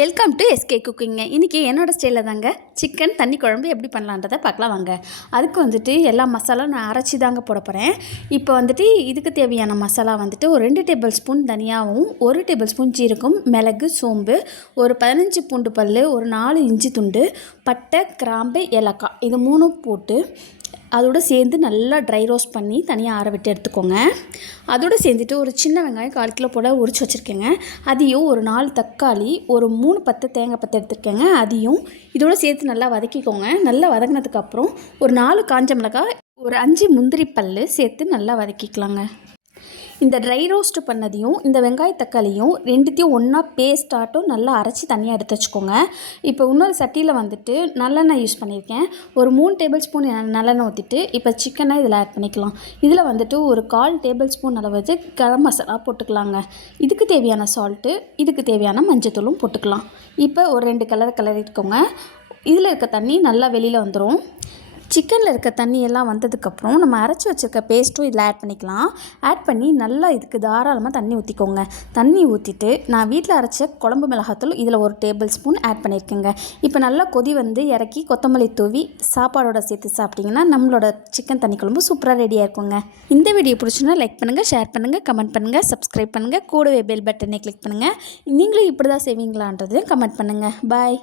Welcome to SK குக்கிங்க. இன்றைக்கி என்னோடய ஸ்டைலில் தாங்க சிக்கன் தண்ணி குழம்பு எப்படி பண்ணலான்றதை பார்க்கலாம் வாங்க. அதுக்கு வந்துட்டு எல்லா மசாலா நான் அரைச்சி தாங்க போட போகிறேன். இப்போ வந்துட்டு இதுக்கு தேவையான மசாலா வந்துட்டு ஒரு 2 டேபிள் ஸ்பூன் தனியாகவும் 1 டேபிள் ஸ்பூன் ஜீரகம், மிளகு, சோம்பு, ஒரு 15 பூண்டு பல், ஒரு 4 இஞ்சி துண்டு, பட்டை, கிராம்பு, ஏலக்காய் இது 3 போட்டு அதோடு சேர்ந்து நல்லா ட்ரை ரோஸ்ட் பண்ணி தனியாக ஆற விட்டு எடுத்துக்கோங்க. அதோடு சேர்ந்துட்டு ஒரு சின்ன வெங்காயம் 1/4 கிலோ போல் உரிச்சு வச்சுருக்கேங்க. அதையும் ஒரு 4 தக்காளி, ஒரு 3 பத்தை தேங்காய் பத்தை எடுத்துருக்கேங்க. அதையும் இதோடு சேர்த்து நல்லா வதக்கிக்கோங்க. நல்லா வதங்கினதுக்கப்புறம் ஒரு 4 காஞ்ச மிளகாய், ஒரு 5 முந்திரி பல் சேர்த்து நல்லா வதக்கிக்கலாங்க. இந்த ட்ரை ரோஸ்ட் பண்ணதையும் இந்த வெங்காய தக்காளியும் ரெண்டுத்தையும் ஒன்றா பேஸ்ட்டாட்டும் நல்லா அரைச்சி தனியாக எடுத்து வச்சுக்கோங்க. இப்போ இன்னொரு சட்டியில் வந்துட்டு நல்லெண்ணெய் யூஸ் பண்ணியிருக்கேன். ஒரு 3 டேபிள் ஸ்பூன் நல்லெண்ணெய் ஊற்றிட்டு இப்போ சிக்கனை இதில் ஆட் பண்ணிக்கலாம். இதில் வந்துட்டு ஒரு 1/4 டேபிள் ஸ்பூன் அளவு கரம் மசாலா போட்டுக்கலாங்க. இதுக்கு தேவையான சால்ட்டு, இதுக்கு தேவையான மஞ்சத்தூளும் போட்டுக்கலாம். இப்போ ஒரு 2 கிளறிக்கோங்க. இதில் இருக்க தண்ணி நல்லா வெளியில் வந்துடும். சிக்கனில் இருக்க தண்ணியெல்லாம் வந்ததுக்கப்புறம் நம்ம அரைச்சி வச்சுருக்க பேஸ்ட்டும் இதில் ஆட் பண்ணிக்கலாம். ஆட் பண்ணி நல்லா இதுக்கு தாராளமாக தண்ணி ஊற்றிக்கோங்க. தண்ணி ஊற்றிட்டு நான் வீட்டில் அரைச்ச குழம்பு மிளகாத்தூள் இதில் ஒரு டேபிள் ஸ்பூன் ஆட் பண்ணியிருக்கேங்க. இப்போ நல்லா கொதி வந்து இறக்கி கொத்தமல்லி தூவி சாப்பாடோட சேர்த்து சாப்பிட்டிங்கன்னா நம்மளோட சிக்கன் தண்ணி குழம்பு சூப்பராக ரெடியாக இருக்குங்க. இந்த வீடியோ பிடிச்சுன்னா லைக் பண்ணுங்கள், ஷேர் பண்ணுங்கள், கமெண்ட் பண்ணுங்கள், சப்ஸ்கிரைப் பண்ணுங்கள், கூடவே பெல் பட்டனை கிளிக் பண்ணுங்கள். நீங்களும் இப்படி தான் செய்வீங்களான்றதையும் கமெண்ட் பண்ணுங்கள். பாய்.